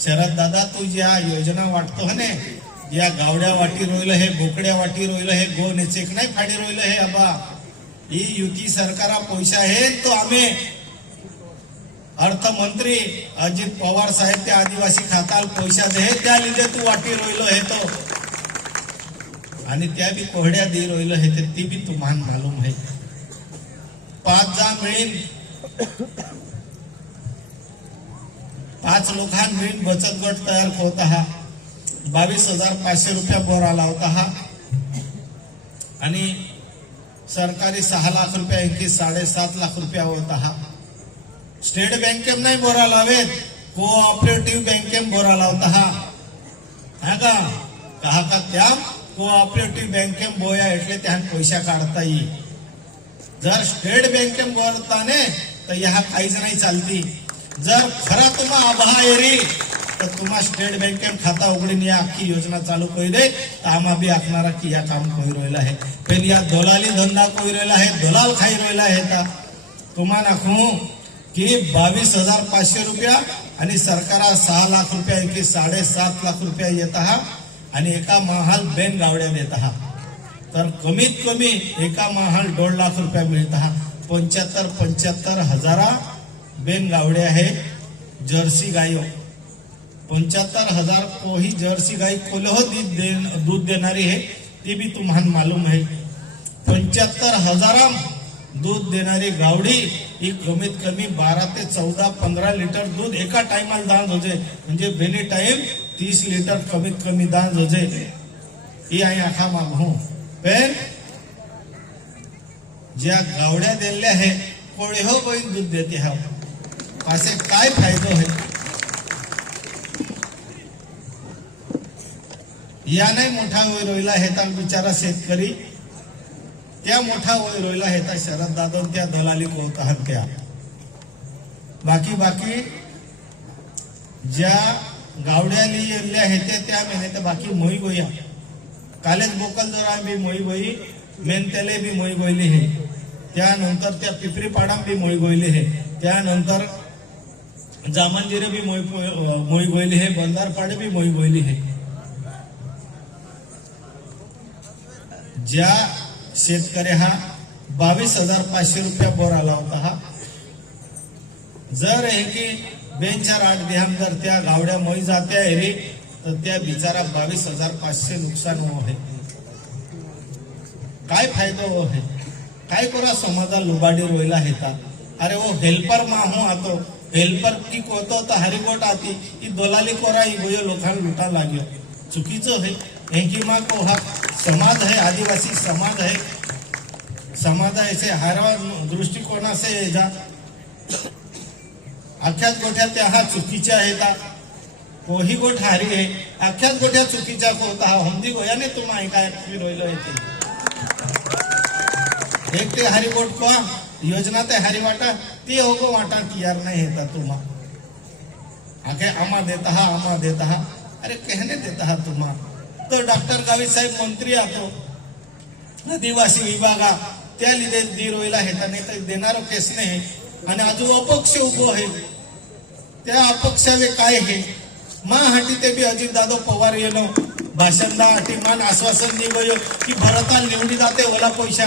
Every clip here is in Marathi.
शरद दादा तू ज्या योजना वाटतो हने या गावड्या वाटी रोयलं हे बोकड्या वाटी रोयलं हे गो नेचेक नाही फाडी रोयलं हे आबा ही युती सरकारा पैसा आहे तो आम्ही अर्थमंत्री अजित पवार साहेब त्या आदिवासी खात्याला पैसा दे त्या लिधे तू वाटी रोयलो हे तो आणि त्या बी कोहड्या दे रोयलो हे ते ती बी तुम्हाला मालूम है 5 जा मिळीन 5 लोकां मिळून बचत गट तयार होता हा 22,500 रुपया बोर आला होता हा आणि सरकारी 6 लाख रुपया की 7.5 लाख रुपया होता हा स्टेट बँकेम नाही बोरा लावेत कोऑपरेटिव्ह बँकेम बोरा लावता हा का कहा का त्या कोऑपरेटिव्ह बँकेम बोया એટલે ત્યાં पैसा काढता येईल जर स्टेट बँकेम बोरताने तर ह्या काहीच नाही चालती जर खरा तुम्हा आभा येरी तर तुम्हा स्टेट बँकेम खाता उघडीन या आखी योजना चालू करी दे तर आम्हा बी आखणारा की या काम कोई रोयला आहे पण या दलाली धंदा कोई रोयला आहे दलाल खाई रोयला आहे तर तुम्हा नाखू की 22,500 रुपया आणि सरकारा 6 लाख रुपया की 7.5 लाख रुपया येत हा आणि एका महाल बेन गावड्या देत हा तर कमीत कमी एका महाल 1.5 लाख रुपया मिळत हा 75 हजार बेन गावड्या आहे जर्सी गायो 75,000 को ही जर्सी गाय कोल्हो दूध देणारी है ती भी तुम्हाला मालूम है 75,000 दूध देणारी गावडी ही कमीत कमी 12 ते 14-15 लिटर दूध एका टाइमाला दान होते म्हणजे बेनी टाइम 30 लिटर कमीत कमी दान होते ही आहे आखा मागू पण ज्या गावड्या दिल्या आहे कोळे हो बहीण दूध देते हा असे काय फायदो है या नाही मोठा होय रोयला हे तर बिचारा शेतकरी त्या मोठा होय रोयला हे तर शरद दादा त्या दलाली कोता त्या बाकी ज्या गावड्याली येल्या हे त्या मेहनत बाकी मोई गोया कालेज बोकल जर आम्ही मोई गोई मेनतेले बी मोई गोयली हे त्यानंतर त्या पिपरी पाडा बी मोई गोयली हे त्यानंतर जामंजिरे बी मोई गोयली हे बंदारपाडे बी मोई गोयली हे ज्या शेतकरी हा 22,500 रुपया बोर आला होता हा जर हे की 2-4-8 दिहाम जर त्या गावड्या मोई जात्या रे तर त्या बिचारा 22,500 नुकसान हो है काय फायदा हो है काय करा समाजा लुबाडी रोयला हेता अरे वो हेल्पर मा हूं आतो हेल्पर की कोतो तर हरिकोट आती ही दलाली कोरा ही गोयो लोकांना लुटा लाग्यो चुकीचं है एंकी मा को हा समाज है आदिवासी समाज है समाज ऐसे हारवा दृष्टिकोना से जा अख्याच गोठ्या त्या हा चुकीच्या आहे कोही गोठ हारी आहे अख्याच गोठ्या चुकीच्या होता हा हंदी गोयाने तुम्हा काय रोयलो येते एक ते हरी गोठ को योजना ते हरी वाटा ती होगो वाटा तयार नहीं होता तुम्हा आगे आमा देता हा अरे कहने देता हा तुम्हा तो डॉक्टर गावित साहेब मंत्री आतो आदिवासी विभागा त्या लिधे दी रोयला हेता नाही तर देणारो केस नाही आणि आजू अपक्ष उभो आहे त्या अपक्षावे काय हे माहाटी ते बी अजित दादा पवार येनो भाषणदा हाटी मान आश्वासन निगयो की भरताल निवडी जाते ओला पैसा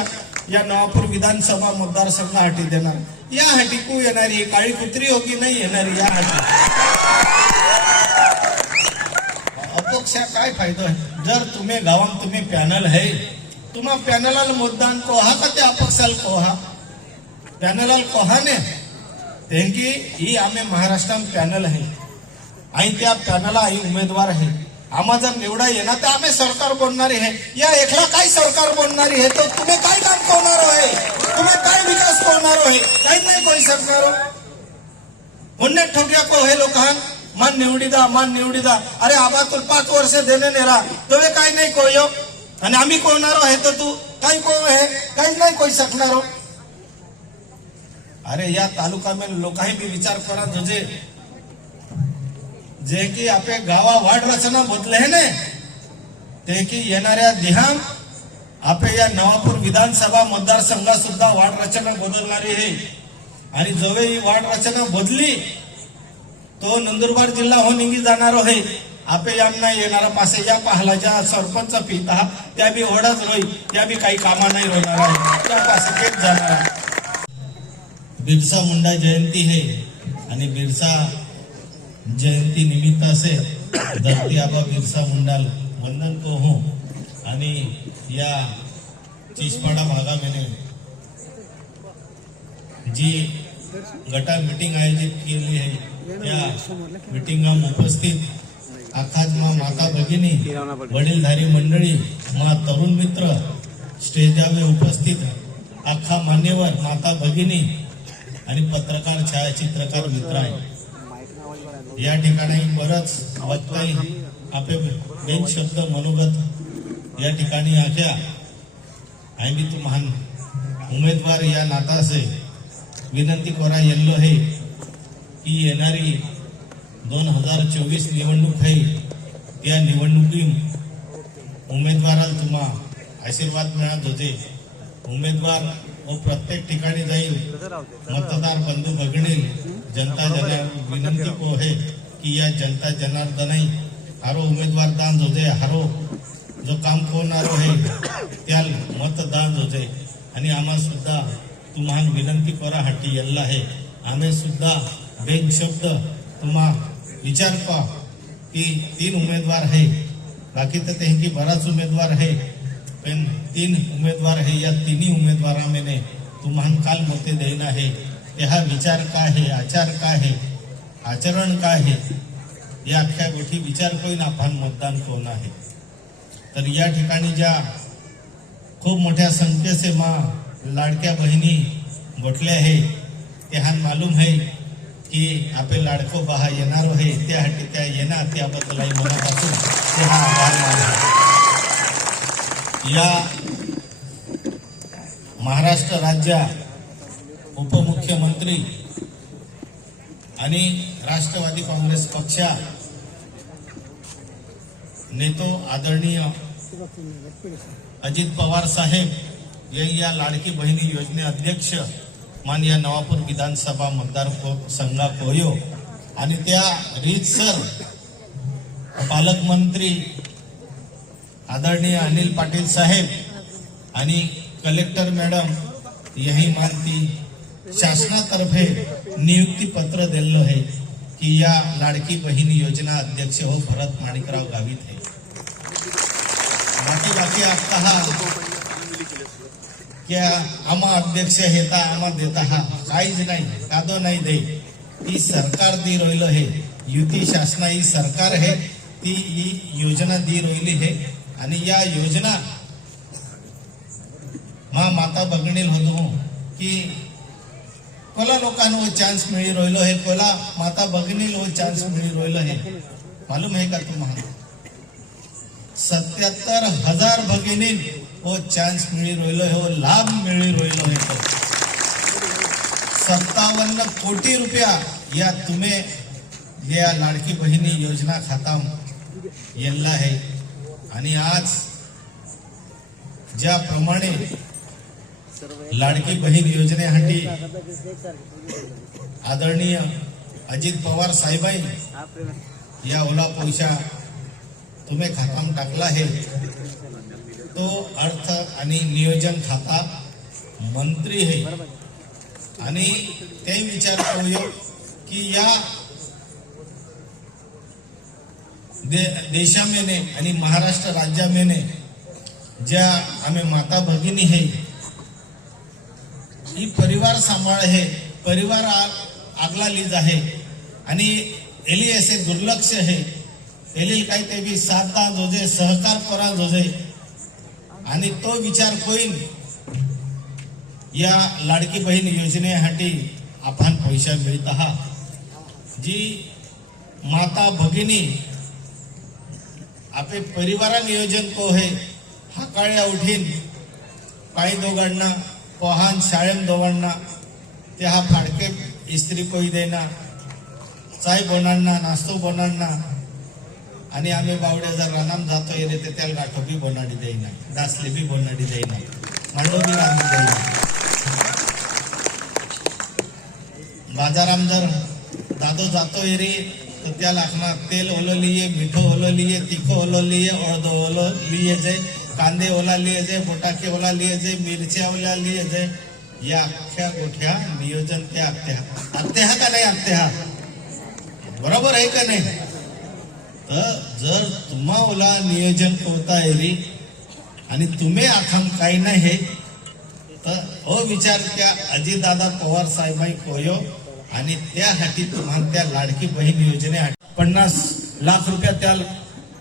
या नवापूर विधानसभा मतदारसंघ हाटी देणार या हाटी को येणारी काळी कुत्री होगी नाही येणारी या हाटी अपक्षा काय फायदा है जर तुम्ही गावात तुम्ही पॅनल है तुम्हा पॅनलाल मतदान कोहा का त्या अपक्षाल कोहा पॅनलाल कोहाने तेंकी ही आम्ही महाराष्ट्रात पॅनल आहे आणि त्या पॅनलला आई उमेदवार आहे आम्हा जर निवडा येणार तर आम्ही सरकार बनणारी आहे या एकला काय सरकार बनणारी आहे तर तुम्ही काय काम करणार आहे तुम्ही काय विकास करणार आहे काही नाही कोई सरकार उन्ने ठोक्या को हे लोकांना मान निवडी दा अरे आबा तू 5 वर्ष देणे नेरा तुम्ही काय नाही कोयो आणि आम्ही कोणारो आहे तर तू काय को है काही नाही कोई शकणारो अरे या तालुका में लोकांनी भी विचार करा जे की आपले गावा वार्ड रचना बदले है ने ते की येणाऱ्या दिहाम आपले या नवापूर विधानसभा मतदारसंघात सुद्धा वार्ड रचना बदलणारी आहे आणि जवे ही वार्ड रचना बदली तो नंदुरबार जिल्हा हो निघी जाणार आहे आपे यामना येणारा पासे या पाहला ज्या सरपंच पिता त्या बी ओढाच रोई त्या बी काही कामा नाही होणार आहे त्या पासे तेच जाणार आहे। बिरसा मुंडा जयंती है आणि बिरसा जयंती निमित्त से धरती आबा बिरसा मुंडा वंदन को हूँ आणि या चिचपाडा भागामध्ये जी गटा मीटिंग आयोजित केली आहे त्या मीटिंगा उपस्थित आखाज माता भगिनी वडीलधारी मंडळी तरुण मित्र स्टेजावर उपस्थित आखा मान्यवर माता भगिनी आणि पत्रकार छायाचित्रकार मित्र आहे। या ठिकाणी बरंच वक्ताई आपले बेन शब्द मनोगत या ठिकाणी आख्या आम्ही तुम्हाला उमेदवार या नातासे विनंती करा येल्लो है की येणारी 2024 निवडणूक आहे त्या निवडणुकीत उमेदवाराला तुम्हा आशीर्वाद मिळत होते। उमेदवार व प्रत्येक ठिकाणी जाईल मतदार बंधू भगिनी जनता विनंती को है की या जनता जनार्दनाई हारो उमेदवार दान होते हारो जो काम करणारो है त्याल मतदान होते आणि आम्हा सुद्धा तुम्हाला विनंती करा हाटी येल्ला आहे आम्ही सुद्धा बेन शब्द तुम्हा विचार पा की 3 उमेदवार है बाकी तर ते की बराच उमेदवार है पण 3 उमेदवार है या तिन्ही उमेदवारांमध्ये तुम्हाला काल मते देना है ते हा विचार काय है आचार काय है आचरण काय है या अख्ख्या गोष्टी विचार करून आपण मतदान कोण आहे। तर या ठिकाणी ज्या खूप मोठ्या संख्येचे लाडक्या बहिणी गोठल्या आहे त्याहान मालूम है की आपले लाडको बहा येणार आहे त्यासाठी त्या येणार त्याबद्दल मनापासून ते हा आभार मानतो। या महाराष्ट्र राज्य उपमुख्यमंत्री आणि राष्ट्रवादी काँग्रेस पक्षा नेतो आदरणीय अजित पवार साहेब या लाडकी बहिणी योजने अध्यक्ष माननीय नवापूर विधानसभा मतदार संघा कोयो आणि त्या रीतसर पालकमंत्री आदरणीय अनिल पाटील साहेब आणि कलेक्टर मॅडम यही मानती शासनातर्फे नियुक्ती पत्र दिलं है की या लाडकी बहिणी योजना अध्यक्ष हो भरत माणिकराव गावित है। बाकी आता हा क्या आम्हा अध्यक्ष हेता आम्हा देता हा काहीच नाही कादो नाही दे ती सरकार दी रोइलो है युती शासना ही सरकार है ती योजना दी रोइली है आणि या योजना माता भगिनील होतो की कोला लोकांना चान्स मिळी रोइलो है कोला माता भगिनील वो चान्स मिळी रोइलो है मालूम है का तुम्हाला 77,000 भगिनी वो चान्स मिळी रोइलो है वो लाभ मिळी रोइलो है 57 कोटी रुपया या तुम्हें या लाडकी बहिणी योजना खाता येल्ला है आणि आज ज्याप्रमाणे लाडकी बहीण योजनेसाठी आदरणीय अजित पवार साहेबाई या ओला पैसा तुम्ही खाताम टाकला है तो अर्थ आणि नियोजन खाता मंत्री है आणि ते विचार करूया की या देशामेने आणि महाराष्ट्र राज्यामेने ज्या आम्ही माता भगिनी है ही परिवार सांभाळ है परिवार आगला लीज आहे आणि एली ऐसे दुर्लक्ष है एली काही ते भी साथ दान जोजे सहकार करा जोजे आणि तो विचार कोईन या लाडकी बहीण योजनेसाठी आपण पैसा मिळत आहात जी माता भगिनी आपले परिवारा नियोजन को है हाकाळ्या उठीन पायी दोघांना पोहान शाळेम दोघांना ते हा फाडके इस्त्री कोई देना चाय बनाना नाश्तो बनाना आणि आम्ही बावड्या जर रानाम जातो येते ते त्याला गाठोबी बनाडी देईना दासली बी बनाडी देईना मांडोबी रांधी देईना बाजाराम जर दादो जातो रे तो त्या लाखना तेल ओलो लिए, मिठो ओलो लिए, तिखो ओलो लिए, अळदो ओलो लिए जे, कांदे ओला लिए जे, बोटाके ओला लिए जे, मिरच्या ओला लिए जे, या अख्ख्या गोठ्या नियोजन त्या आत्या का नाही आत्या बरोबर आहे का नाही? तर जर तुम्हा ओला नियोजन कोणता रे आणि तुम्ही आखाम काही नाही तर विचार त्या अजितदादा पवार साहेबांनी कोयो आणि त्यासाठी तुम्हाला त्या लाडकी बहीण योजने 50 लाख रुपया त्या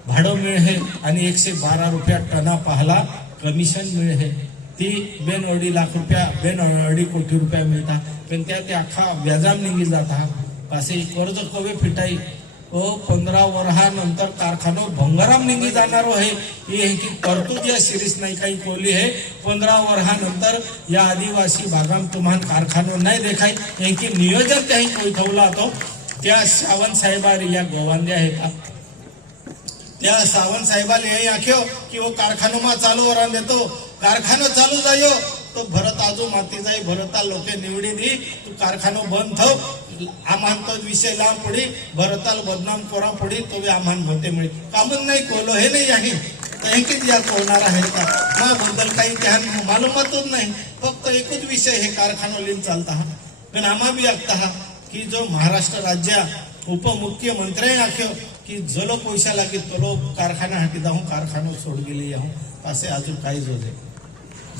भाडं मिळे आणि 112 रुपया टना पाहला कमिशन मिळे. ती बेन अडी लाख रुपया बेन अडी कोटी रुपया मिळता पण त्या अख्खा व्याजाम निघी जाता पासे कर्ज कवे फिटाई 15 वर्षानंतर कारखानो भंगाराम निघी जाणार आहे. हे की तरतूद या सिरीज नाही काही कोली आहे. 15 वर्षानंतर या आदिवासी भागात तुम्हाला कारखानो नाही देखाय हे की नियोजन त्याही कोई ठेवला होतो. त्या सावंत साहेबारी या गोवांद्या आहेत त्या सावंत साहेबाला यही आख्यो की वो कारखानो मा चालू वरान देतो कारखानो चालू जायो तो भरत आजू माती जाई भरता लोके निवडी दी तू कारखानो बंद थव आम्हान तो विषय लांब पडी भरताल बदनाम कोरा पडी तो भी आम्हान भते मिळे कामन नाही कोलो हे नाही आहे तर या होणार आहे का मा बद्दल काही त्या मालूमातच नाही फक्त एकच विषय हे कारखानो लिन चालता हा पण आम्हा भी आखता की जो महाराष्ट्र राज्य उपमुख्यमंत्री आख्यो की जलो पैसा लागे तो कारखाना हाटी जाऊन कारखानो सोड गेली असे अजून काही जोडे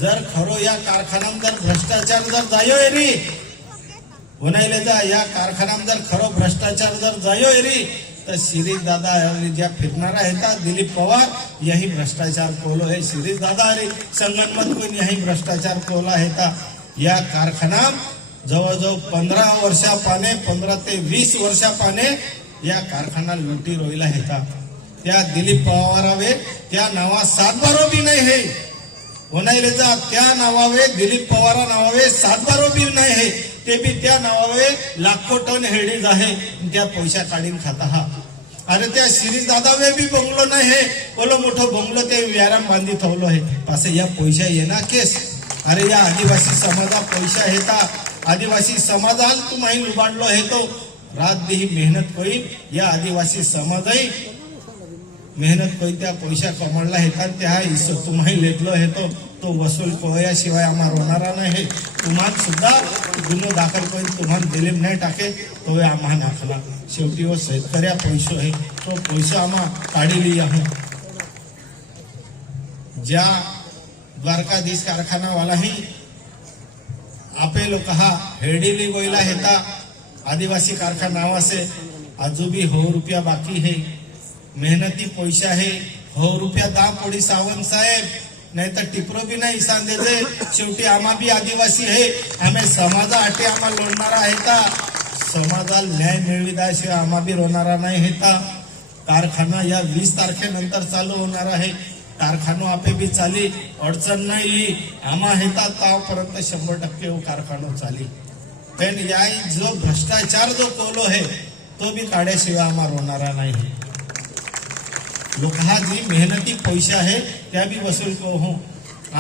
जर खरो या कारखान्यात जर भ्रष्टाचार जर जायो रे होणायले जा या कारखान्यात जर खरो भ्रष्टाचार जर जायो रे तर शिरीष दादा ज्या फिरणारा आहे दिलीप पवार यही भ्रष्टाचार कोलो है. शिरीष दादा अरे संगनमत कोण यही भ्रष्टाचार कोला है. या कारखाना जवळजवळ 15 वर्षापाने 15 ते 20 वर्षापाने या कारखाना लुटी रोईला हेता. त्या दिलीप पवारावे त्या नावा 7 बारो बी नाही है होणायले जा त्या नावावे दिलीप पवारा नावावे 7 बारो बी नाही है ते बी त्या नावावे लाखो टन हेडीज आहे त्या पैसा काढीन खाता हा. अरे त्या शिरीष दादावे बी बंगलो नाही है बोलो मोठो बंगलो ते व्यायाम बांधी ठेवलो है पासे या पैसा येना केस. अरे या आदिवासी समाजा पैसा हेता आदिवासी समाजाल तुम्ही लुबाडलो हे तो रात दी मेहनत कोई या आदिवासी समाजही मेहनत कोई त्या पैसा कमाडला हे का त्या हिस्सा तुम्ही लेखलो हे तो वसूल कोयाशिवाय आम्हाला होणारा नाही. तुम्हाला सुद्धा गुन्हा दाखल करून तुम्हाला दिलीप नाही टाके तो आम्हाला नाखला. शेवटी वो शेतकऱ्या पैसो आहे तो पैसा आम्हा काढली आहे. ज्या द्वारकाधीश कारखाना वाला ही आपे लोग कहा हेडीली गोयला हेता आदिवासी कारखाना से आजू भी 100 रुपया बाकी है मेहनती पैसा है 100 रुपया दाम पड़ी सावंत साहेब नाही तर टिपरो भी नाही ईसान दे शेवटी आम्हा भी आदिवासी है आम्ही समाजा आटे आम्हा लोडणारा हेता समाजाला न्याय मिळविल्याशिवाय आम्हा भी रोणारा नाही हेता. कारखाना या 20 तारखेनंतर चालू होणार आहे. कारखानो आपे भी चाली अडचण नाही आम्हा हेता तावपर्यंत 100% वो कारखानो चाली पण या जो भ्रष्टाचार जो कोलो है तो भी काढ्याशिवाय आम्हा रोणारा नाही. लोक हा जी मेहनती पैसा है त्या भी वसूल को हो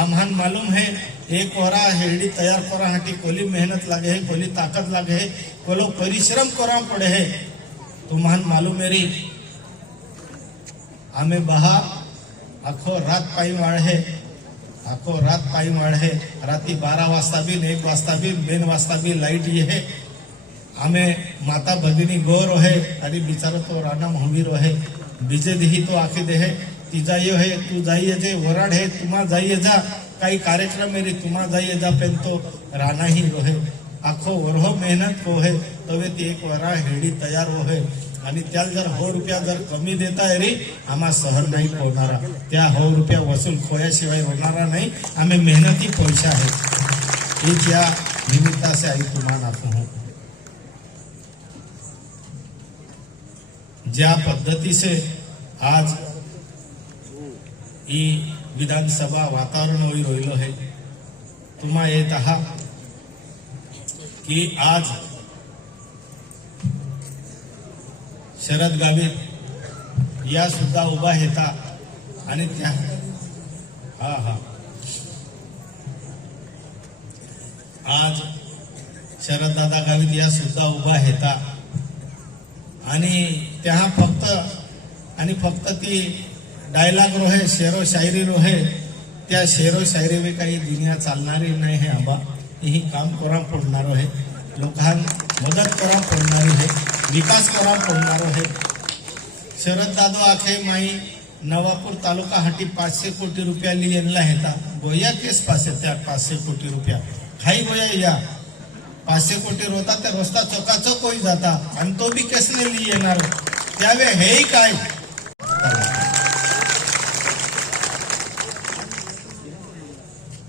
आम्हान मालूम है. एक वरा हेडी तैयार करा हाटी कोली मेहनत लागे है कोली ताकत लागे है कोलो परिश्रम करा पड़े है. तुम्हान मालूम है री हमें बहा आखो रात पाई वाळ है आखो रात पाई वाळ है राती 12 वाजता भी 1 वाजता भी 2 वाजता भी लाइट ये है. हमें माता भगिनी गौर है अरे बिचारो तो राणा मोहबीर है बीजे दी तो आखे दे है ती जाइयो है तू जाइए जे वराड है तुम्हा जाइए जा काही कार्यक्रम मेरी तुम्हा जाइए जा पेन तो राणा ही रोहे आखो वरहो मेहनत को है तो वे ती एक वरा हेडी तयार हो है आणि त्याला जर 100 रुपया जर कमी देता है रे आम्हा सहन नाही होणारा. त्या 100 रुपया वसूल खोयाशिवाय होणारा नाही. आम्ही मेहनती पैसा है हे त्या निमित्ता से आई तुम्हाला आपण ज्या पद्धति से आज ई विधानसभा वातावरण होई रोइलो है तुम्हा येत आहा की आज शरद गावित या सुद्धा उभा हेता आणि त्या आज शरद दादा गावित या सुद्धा उभा हेता आणि त्या फक्त ती डायलॉग रोहे शेरो शायरी रोहे त्या शेरो शायरी में काही दुनिया चालणारी नाही है आबा यही काम करा पडणार आहे लोकां मदत करा पडणारी है विकास करा पडणार आहे शरद दादो आखे माई नवापूर तालुका हाटी 500 कोटी रुपया ली येनला हेता गोया केस पासे त्या 500 कोटी रुपया खाई गोया या 500 कोटी रोता त्या रस्ता चौकाचौक होई जाता आणि तो बी केस नाही ली येणार त्यावे हेही काय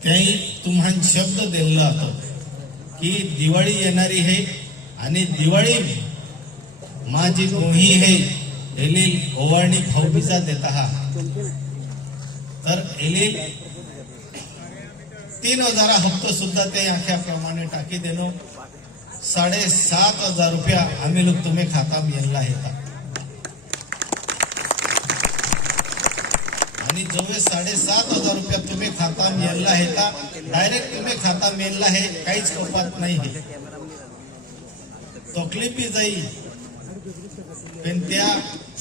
त्याही तुम्हाला शब्द दिला होता की दिवाळी येणारी आहे आणि दिवाळी माझी गोही है एलील ओवाळणी भाऊबीजा देत आहात तर एलील 3000 हप्तो सुद्धा ते आख्याप्रमाणे टाकी देनो 7,500 रुपया आम्ही लोक तुम्ही खाता मिळला येता आणि जोवे 7,500 रुपया तुम्ही खाता मिळला येता डायरेक्ट तुम्ही खाता मिळला है काहीच कपात नाही है तकलीफी जाई पण त्या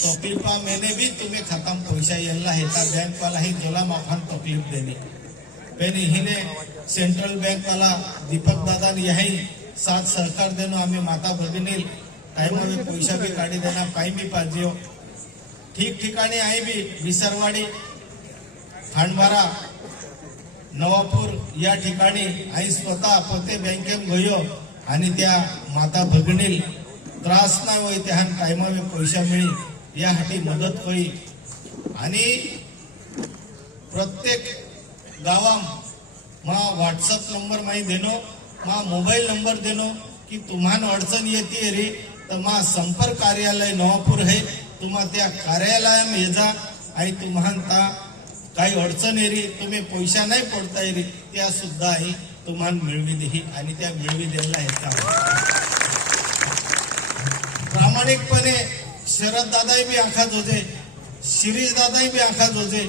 तकलीफा मैंने भी तुम्ही खाता पैसा येला येता बैंक वाला ही जोला माफान तकलीफ देनी पण हिने सेंट्रल बैंक वाला दीपक दादा यही साथ सरकार देनो आम्ही माता भगिनी टाइम में पैसा भी काढी देना पाई भी पाहिजे ठीक ठिकाणी आहे भी विसरवाडी खांडबारा नवापूर या ठिकाणी आई स्वतः पोते बँकेत गयो आणि त्या माता भगिनील त्रास नाही होई त्या टाइमावे पैसा मिळी यासाठी मदत होई आणि प्रत्येक गावा मा व्हॉट्सअप नंबर माही देनो मा मोबाईल नंबर देनो की तुम्हाला अडचण येते रे तर मा संपर्क कार्यालय नवापूर है तुम्हा त्या कार्यालय में जा आणि तुम्हाला काही अडचण येरी तुम्ही पैसा नाही पडता येरी त्या सुद्धा आहे तुम्हाला मिळवी देही आणि त्या मिळवी द्यायला येतात प्रामाणिकपणे शरद दादाही बी आखात होते शिरीष दादाही बी आखात होते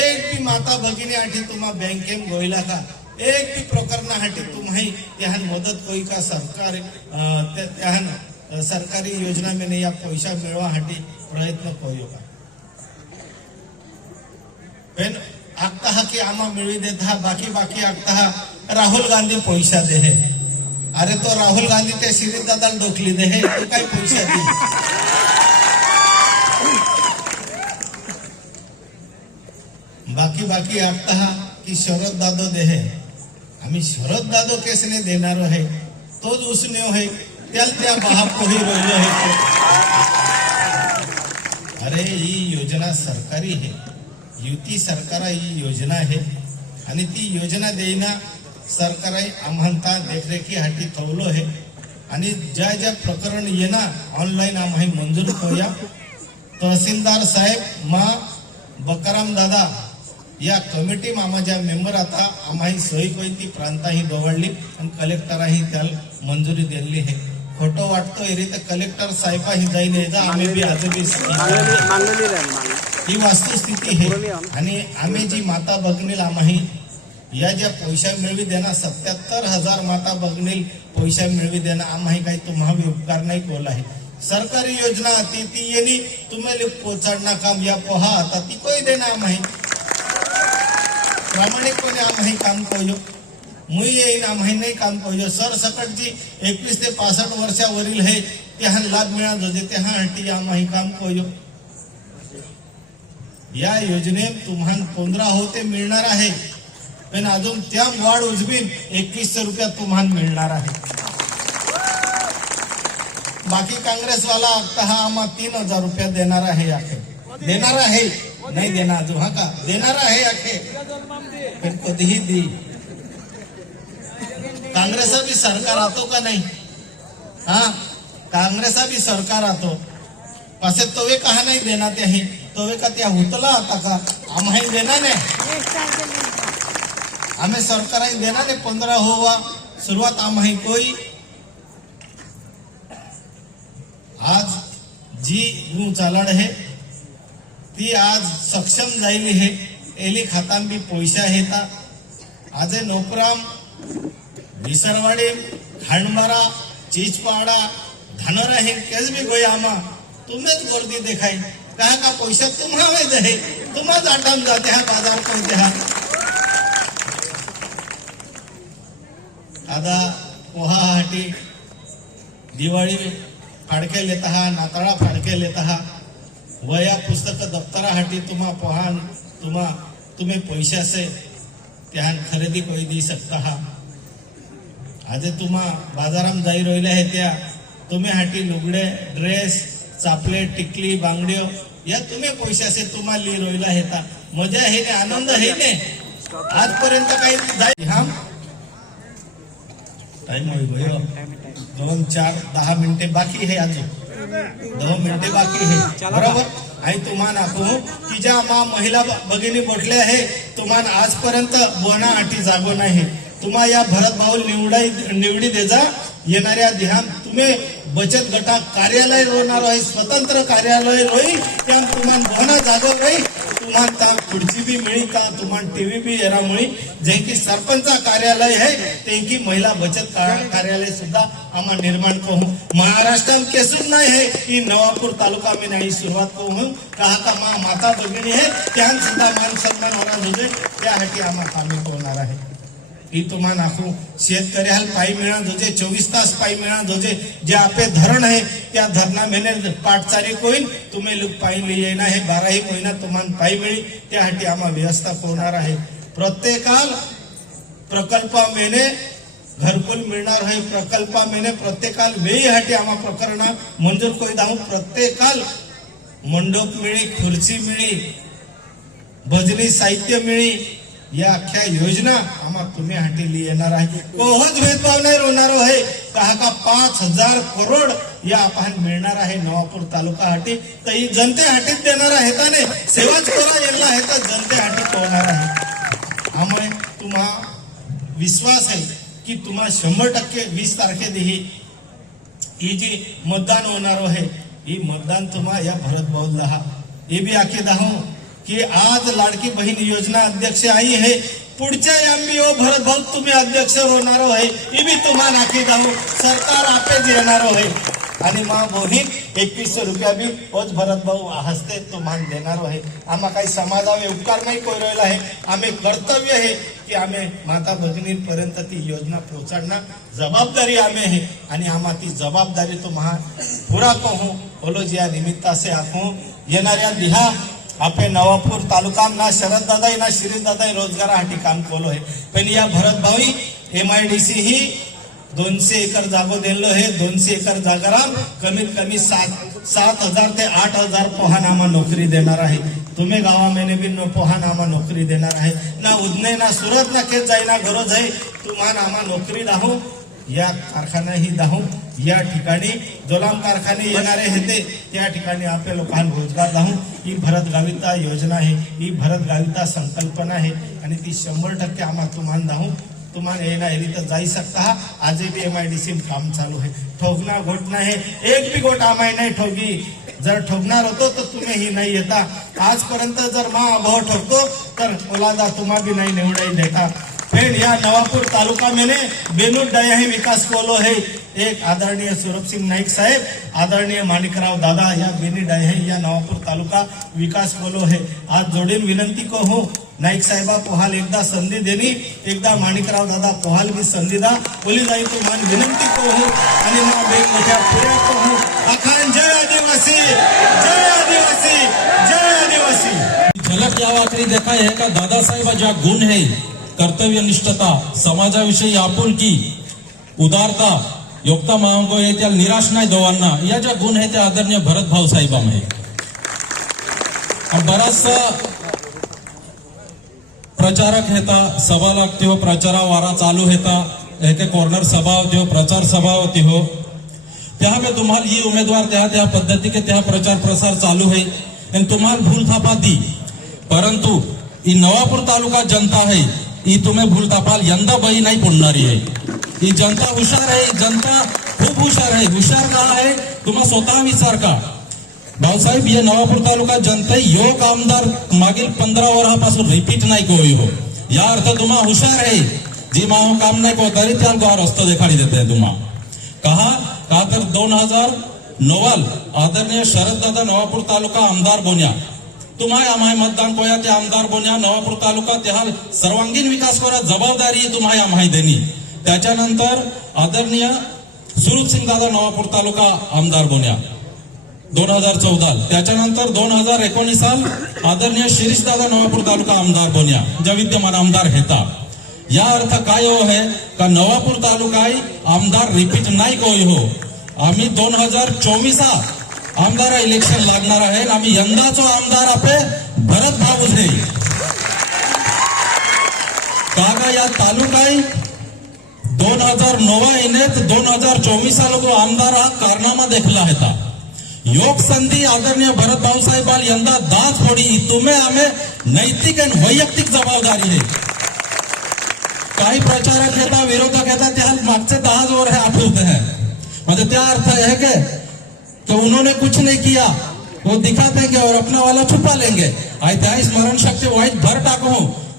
एक भी माता भगिनी आठी तुम्हा बँकेम गोयला का एक भी प्रकरणासाठी तुम्ही त्याहन मदत होई का सरकार त्याहन सरकारी योजना में या पैसा मिळवासाठी प्रयत्न करू का पण आगता हा की आम्हा मिळवी देत हा बाकी आगता हा राहुल गांधी पैसा दे है अरे तो राहुल गांधी त्या शिरीष दादाला डोकली दे है तो काय पैसा दे बाकी आगता हा की शरद दादो दे है आम्ही शरद दादो केसने देणार है तोच उसने है त्या बाप कोही रोलो है अरे ही योजना सरकारी है युती सरकार ही योजना आहे आणि ती योजना देईना सरकार आम्हाला देखरेखी हाती ठेवलो आहे आणि ज्या प्रकरण येना ऑनलाईन आम्ही मंजूर करूया तहसीलदार साहेब मा बकाराम दादा या कमिटी माझ्या मेंबर आता आम्ही सही कोणती प्रांताही दवडली आणि कलेक्टरही त्याला मंजुरी दिली आहे खोटो वाटतो एरी तर कलेक्टर साहेबाही जाईल याचा आम्ही बी ही वस्तुस्थिती है आणि आम्ही जी माता भगिनील आम्ही या ज्या पैसा मिळवी देना 77,000 माता भगिनील पैसा मिळवी देना आम्ही काही तुम्हाला उपकार नाही कोला आहे सरकारी योजना आती ती येणी तुम्हाला पोचाडना काम या पोहा आता ती कोई देना आम्ही प्रामाणिकपणे आम्ही काम करू मुई येईन आम्ही नाही काम करू सरसकट जी 21 ते 65 वर्षावरील है त्या लाभ मिळत होते त्यासाठी आम्ही काम करू या योजनेत तुम्हाला 15 होते मिळणार आहे पण अजून त्या वाढ उजवीन 2100 रुपया तुम्हाला मिळणार आहे बाकी काँग्रेस वाला आता हा आम्हा 3000 रुपया देणार आहे आखे देणार आहे नाही देणार अजून हा का देणार आहे आखे पण कधीही दी काँग्रेस भी सरकार आतो का नाही हा काँग्रेस भी सरकार आतो पासे तोवे कहा नाही देना त्याही तोवे का त्या हुतला आता का आम्ही देना नाही आम्ही सरकार देना ने 15 होवा सुरुवात आम्ही कोई आज जी रू चालाड है ती आज सक्षम जाईल है एली खाताम भी पैसा हेता आज नोकराम विसरवाडी खांडबारा चीचपाडा धानोरा हे केस भी गोय आमा तुम्हें गर्दी देखाई कहा का पैसा तुम्हारे जाए तुम्हारा जाटाम जाते हैं बाजार पहुंचते हैं आता पोहाहाटी दिवाळी फाडके लेता हा नाताळा फाडके लेता हा वया पुस्तक दप्तराहाटी तुम्हा पोहान तुम्हें पैसा से त्यान खरेदी कोई दी सकता हा आज तुम्हा बाजाराम जाई रोयले है त्या तुम्हें हाटी लुगडे ड्रेस चापले टिकली बांगड्यो या तुम्हें पैसा से तुम्हा ली रोयला हेता मजा है ने आनंद है ने आजपर्यंत काही जाई हम टाइम होई गयो 2 4 10 मिनिटे बाकी है अजून 2 मिनिटे बाकी है बरोबर आई तुम्हाला नाखू की ज्या महिला भगिनी बसल्या आहे तुम्हाला आजपर्यंत बोनाहाटी जागो नाही तुम्हा या भरत भाऊ निवडी देजा येणाऱ्या ध्यान तुम्ही बचत गटा कार्यालय रोवणार आहे स्वतंत्र कार्यालय रोई त्या तुम्हाला बोना जागो रही तुम्हाला खुर्ची भी मिळी का तुम्हाला टीव्ही भी येरा मिळी जे की सरपंच कार्यालय है ते की महिला बचत कार्यालय सुद्धा आम्हा निर्माण करू महाराष्ट्र केसून नाही है की नवापूर तालुका में नाही सुरुवात करू कहा का माता भगिनी है त्या सुद्धा मान सन्मान होणार होते त्यासाठी आम्हा कामे होणार आहे ही तुम्हाला नाखू शेतकऱ्याला पाई मिळणार जोजे 24 तास पाई मिळणार जोजे जे आपे धरण आहे त्या धरणा मेहनत पाटचारी कोईल तुम्ही लोक पाई लिये ना हे 12 महिना तुम्हाला पाई मिळी त्यासाठी आम्हा व्यवस्था होणार आहे प्रत्येकाल प्रकल्प मेने घरकुल मिळणार आहे प्रकल्प मेने प्रत्येकाल वेळीसाठी आम्हा प्रकरण मंजूर कोई दाऊ प्रत्येकाल मंडप मिळी खुर्ची मिळी भजनी साहित्य मिळी या अख्ख्या योजना आम्हा तुम्ही हाती येणार आहे कोहज भेदभाव नाही रोवणार आहे कहा का 5,000 करोड या आपण मिळणार आहे नवापूर तालुका हाटी तर ही जनते हाटीत देणार आहे त्याने सेवाच करा यायला आहे तर जनते हाटीत होणार आहे आम्ही तुम्हा विश्वास आहे की तुम्हा 100% 20 तारखेदी ही जी मतदान होणार आहे ही मतदान तुम्हा या भरत भाऊ दहा हे बी आखे दाहू कि आज लाडकी बहीण योजना अध्यक्ष आई है पुढच्या एमबीओ भरत भाऊ तुम्ही अध्यक्ष होणार आहे ही बी तुम्हाला नाकी जाऊ सरकार आपेच येणार आहे आणि मा बहीण 2100 रुपया बी ओज भरत भाऊ हस्ते तुम्हाला देणार आहे आम्हा काही समाजावे उपकार नाही कोरलेला आहे आम्ही कर्तव्य आहे की आम्ही माता भगिनीपर्यंत ती योजना पोहोचवणार जबाबदारी आम्ही आहे आणि आम्हा ती जबाबदारी तुम्हा पुरा करू ओलोज या निमित्तासे आखू येणाऱ्या दिहा आपे नवापूर तालुका ना शरद दादाई ना शिरीष दादाई रोजगारासाठी काम केलो आहे पण या भरत भाई MIDC ही 200 एकर जागो दिलो है 200 एकर जागाराम कमीत कमी 7,000 ते 8,000 पोहानामा नोकरी देणार आहे तुम्ही गावामध्ये बी पोहानामा नोकरी देणार आहे ना उदने ना सुरत ना खेत जाईना गरज आहे तुम्हाला आम्हा नोकरी दाहू या कारखाना ही दाहू या ठिकाणी जोलाम कारखाने येणारे होते त्या ठिकाणी आपल्या लोकांना रोजगार दाहू ही भरत गाविता योजना आहे ही भरत गाविता संकल्पना आहे आणि ती 100% आम्हा तुम्हाला दाहू तुम्हाला येना एली तर जाई सकता आज भी MIDC काम चालू है ठोकना घोटना है एक भी गोट आम्ही नाही ठोगी जर ठोकणार होतो तर तुम्ही ही नाही येता आजपर्यंत जर मा अभाव ठोकतो तर ओलादा तुम्हा भी नाही निवडाई देता फिर या नवापूर तालुका में बेनूर डाया ही विकास कोलो है एक आदरणीय सूरभ सिंह नाईक साहेब आदरणीय माणिकराव दादा या बेनी डाय है या नवापूर तालुका विकास कोलो है आज जोडीन विनंती को हो नाईक साहेबा पोहाल एकदा संधी देनी एकदा माणिकराव दादा पोहाल भी संधी दा बोली जाई तो मान विनंती को हो आणि मा बेग मोठ्या पुऱ्या को हो अखान जय आदिवासी जय आदिवासी जय आदिवासी झलक या वाकरी देखा है का दादा साहेब ज्या गुण है कर्तव्यनिष्ठता समाजाविषयी आपुलकी उदारता योगता मांगो हे त्या निराश नाही दोवांना या ज्या गुण आहे त्या आदरणीय भरत भाऊ साहेब आहे बराचसा प्रचारक हेता सभा लागते हो प्रचारा वारा चालू हेता एक कॉर्नर सभा होती हो प्रचार सभा होती हो त्या में तुम्हाला ही उमेदवार त्या पद्धति के त्या प्रचार प्रसार चालू है आणि तुम्हाला भूल थापा दी परंतु ई नवापूर तालुका जनता है ही तुम्हें भूल थापाल यंदा बही नाही पडणारी आहे ही जनता हुशार आहे जनता खूप हुशार आहे हुशार का आहे तुम्हा स्वतः विचार का भाऊसाहेब ये नवापूर तालुका जनता योग आमदार मागील 15 वर्षापासून रिपीट नाही कोई हो या अर्थ तुम्हा हुशार आहे जी माहो काम नाही को तरी त्या रस्ता देखाडी देते तुम्हा कहा का तर नोवाल आदरणीय शरददादा नवापूर तालुका आमदार बोन्या तुम्हाय आम्हाय मतदान कोया ते आमदार बोन्या नवापूर तालुका त्या सर्वांगीण विकास करा जबाबदारी तुम्हाय आम्हाय देणी. त्याच्यानंतर आदरणीय सुरुज सिंग दादा नवापूर तालुका आमदार बोन्या 2014. त्याच्यानंतर 2019 साल आदरणीय शिरीष दादा नवापूर तालुका आमदार बोन्या ज्या विद्यमान आमदार हेता. या अर्थ काय हो है का नवापूर तालुका आमदार रिपीट नाही कोई हो. आम्ही 2024 आमदार इलेक्शन लागणार आहे. आम्ही यंदाचो आमदार आपले भरत भाऊ है कागा या तालुकाई 2009 इनेत 2024 लोक आमदार हा कारनामा देखला हेता. योग संधी आदरणीय भरत भाऊसाहेब यंदा दात फोडी तुम्हें आम्हे नैतिक आणि वैयक्तिक जबाबदारी है. काही प्रचारक येता विरोधक येता त्या मागचे 10 जोर है आठवते हैं मतलब त्या अर्थ है के तो उन्होंने कुछ नहीं किया वो दिखा देंगे और अपना वाला छुपा लेंगे. आई त्या स्मरण शक्ती वाईट भर टाकू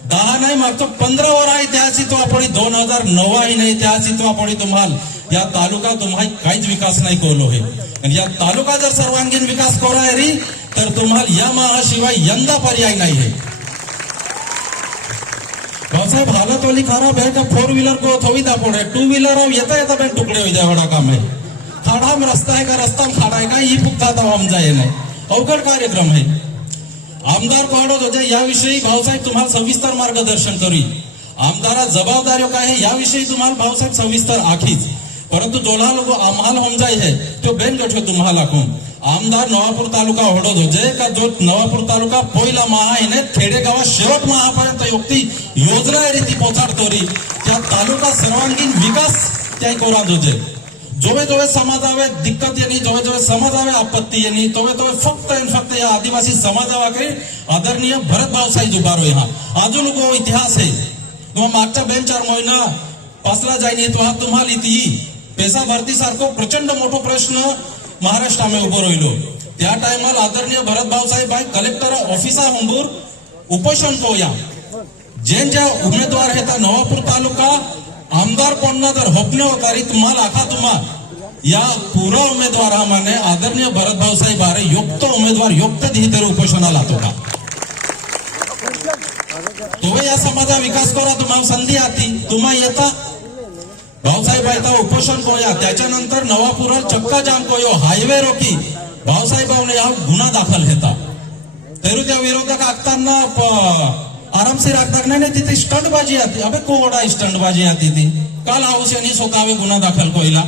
10 नाही मागतो 15 वर आहे त्याची तो आपण 2009 ही नाही त्याची तो आपण तुम्हाला या तालुका तुम्हाला काहीच विकास नाही कोलो है. आणि या तालुका जर सर्वांगीण विकास करायरी तर तुम्हाला या महाशिवाय यंदा पर्याय नाही है. भाऊसाहेब हालत वाली खराब है का 4 व्हीलर को थोड़ी दा पड़े 2 व्हीलर अब येता येता बेन टुकड़े हो जाए बड़ा काम है. खाड़ा में रास्ता है का रास्ता में खाड़ा है का ये पुगता था हम जाए नहीं अवघड कार्यक्रम है. आमदार कोडो होते याविषयी भाऊसाहेब तुम्हाला सविस्तर मार्गदर्शन करी. आमदारा जबाबदारी काय है याविषयी तुम्हाला भाऊसाहेब सविस्तर आखीच परंतु जोला लोक आम्हाला होऊन जाय है तो बेन गठो तुम्हाला कोण आमदार नवापूर तालुका होडोद होते का जो नवापूर तालुका पहिला महा इने खेडेगावात शेवट महापर्यंत युक्ती योजना रीती पोचाडतो री त्या तालुका सर्वांगीण विकास त्या कोरात होते. जोवे जोवे समाजावे दिक्कत येणी जोवे जोवे समाजावे आपत्ती येणी तोवे तोवे फक्त या आदिवासी समाजावाकडे आदरणीय भरत भाऊसाहेब उभारो हा अजून को इतिहास है. तुम्हाला मागच्या 2-4 महिना पासला जाईनी तो हा तुम्हाला इति पैसा भरती सारखो प्रचंड मोठो प्रश्न महाराष्ट्रामध्ये उभो राहिलो. त्या टायमाला आदरणीय भरत भाऊसाहेब कलेक्टर ऑफिसा हुंबूर उपोषण कोया ज्या उमेदवार है नवापूर तालुका आमदार कोणना जर होपणे होतारी तुम्हाला आखा तुम्हा या पूरा उमेदवार हा माने आदरणीय भरत भाऊसाहेब अरे युक्त उमेदवार युक्त दी तर उपोषणाला तो का तो या समाजा विकास करा तुम्हाला संधी आती तुम्हा येता भाऊसाहेब येता उपोषण कोया. त्याच्यानंतर नवापूर चक्का जाम कोयो हायवे रोकी भाऊसाहेबांनी या गुन्हा दाखल हेता तरी त्या विरोधक आखताना आरामशीर आखतात नाही तिथे स्टंटबाजी आती अबे कोवडा स्टंटबाजी आती ती काल हाऊस यांनी सोकावे गुन्हा दाखल कोयला.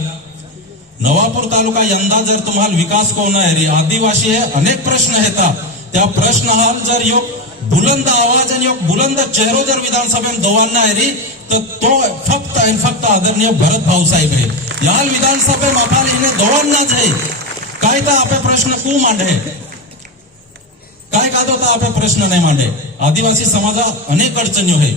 नवापूर तालुका यंदा जर तुम्हाला विकास कोण आहे आदिवासी है अनेक प्रश्न हेता त्या प्रश्न हाल जर योग बुलंद आवाज आणि योग बुलंद चेहरो जर विधानसभेत दोवांना आहे तर तो फक्त आदरणीय भरत भाऊसाहेब है. या विधानसभे माफाल इन्हें दोवांनाच है काय तर आपले प्रश्न कू मांडे काय का तो आपले प्रश्न नाही मांडे. आदिवासी समाजा अनेक अडचणियों है.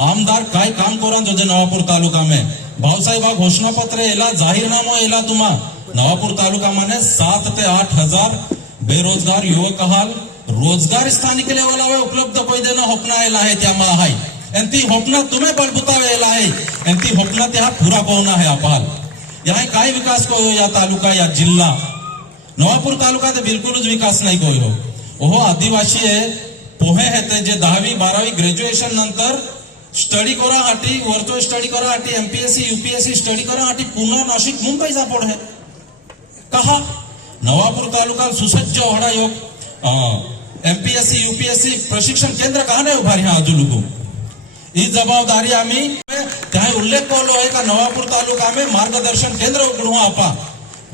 आमदार काय काम कोरान जो नवापूर तालुका में भाऊसाहेब घोषणा पत्र एला जाहीरनामा एला तुम्हा नवापूर तालुका माने 7 ते 8 हजार बेरोजगार युवक हाल रोजगार स्थानिक लेवलावे उपलब्ध कोई देना होपना एला है त्यामा हाय आणि ती होपना तुम्हें बलबुतावेला है आणि ती होपना त्या पूरा कोना है अपाल. यहाँ काय विकास को या तालुका या जिल्हा नवापूर तालुका ते बिलकुलच विकास नाही कोई हो. ओहो आदिवासी है पोहे है जे 10वी 12वी ग्रॅज्युएशन नंतर स्टडी करा हाटी वरचो स्टडी करा हाटी एमपीएससी यूपीएससी स्टडी करा हाटी पुणे नाशिक मुंबई जा पड़े कहा नवापूर तालुका सुसज्ज होड़ा योग एमपीएससी यूपीएससी प्रशिक्षण केंद्र कहा नहीं उभारी हाँ अजू को ही जबाबदारी आम्ही त्या उल्लेख करलो है का नवापूर तालुका में मार्गदर्शन केंद्र उघडू आपा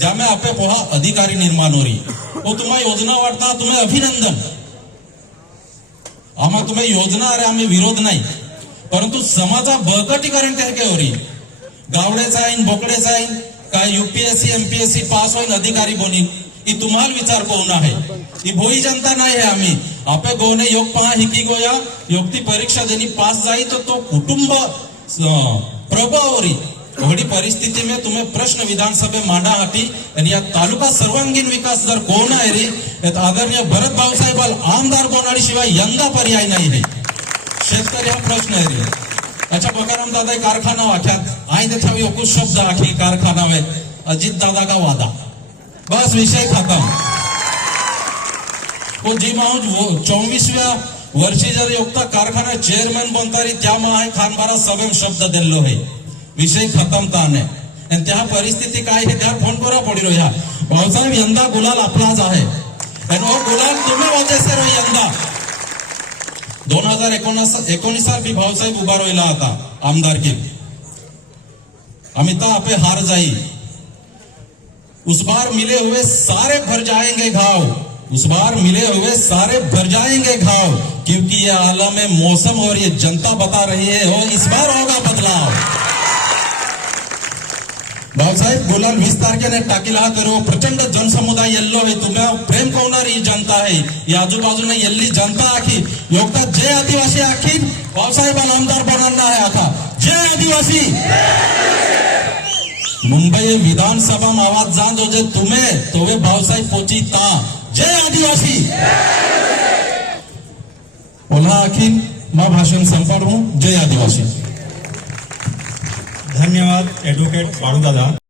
ज्यामे आपे पोहा अधिकारी निर्माण हो रही वो तुम्हें योजना वाटता तुम्हें अभिनंदन आम्हा तुम्हें योजना अरे आम्ही विरोध नाही परंतु समाजा बळकटीकरण काय हो रही गावडेचा आईन बोकडेचा आईन काय यूपीएससी एमपीएससी पास होईन अधिकारी बनीन ही तुम्हाला विचार कोण आहे ही भोई जनता नाही है आम्ही आपे गोने योग पहा हिकी गोया योग ती परीक्षा देनी पास जाई तो कुटुंब प्रभावरी एवढी परिस्थिती में तुम्हें प्रश्न विधानसभे मांडा हाती आणि या तालुका सर्वांगीण विकास जर कोण आहे रे आदरणीय भरत भाऊसाहेब आमदार कोणाडी शिवाय यंदा पर्याय नाही है. शेतकरी हा प्रश्न आहे रे अच्छा बकाराम दादा कारखाना वाख्यात आई देखा भी कुछ शब्द आखी कारखाना में अजित दादा का वादा बस विषय खतम. वो जी माहूज 24व्या वर्षी जर योगता कारखाना चेअरमॅन बनतारी त्या आहे खानबारा सभेम शब्द दिलो है. विषय खतम ताने. आणि त्या परिस्थिती काय हे त्या फोन बरा पडिलो ह्या. भाऊसाहेब यंदा गुलाल आपलाच आहे. आणि वो गुलाल तुम्ही होते सर यंदा 2019 भी भाऊसाहेब उभा राहिला आता आमदारकी. अमिता आपे हार जाई. उस बार मिले हुए सारे भर जाएंगे घाव. उस बार मिले हुए सारे भर जाएंगे घाव. क्योंकि ये आलम है मौसम और ये जनता बता रही है हो इस बार होगा बदलाव. भाऊसाहेब गुलाल 20 तारखेने टाकीला करो. प्रचंड जनसमुदाय येल्लो है. तुम्ही प्रेम पावणारी ही जनता आहे. या आजूबाजूने येल्ली जनता आखी योगता जय आदिवासी आखी भाऊसाहेबांना आमदार बनवणार आहे. आखा जय आदिवासी. मुंबई विधानसभा में आवाज जान जो जे तुम्हें तो वे भाऊसाहेब पोची ता जय आदिवासी. ओला आखिर मैं भाषण संपवू. जय आदिवासी. धन्यवाद ॲडव्होकेट बाळूदादा.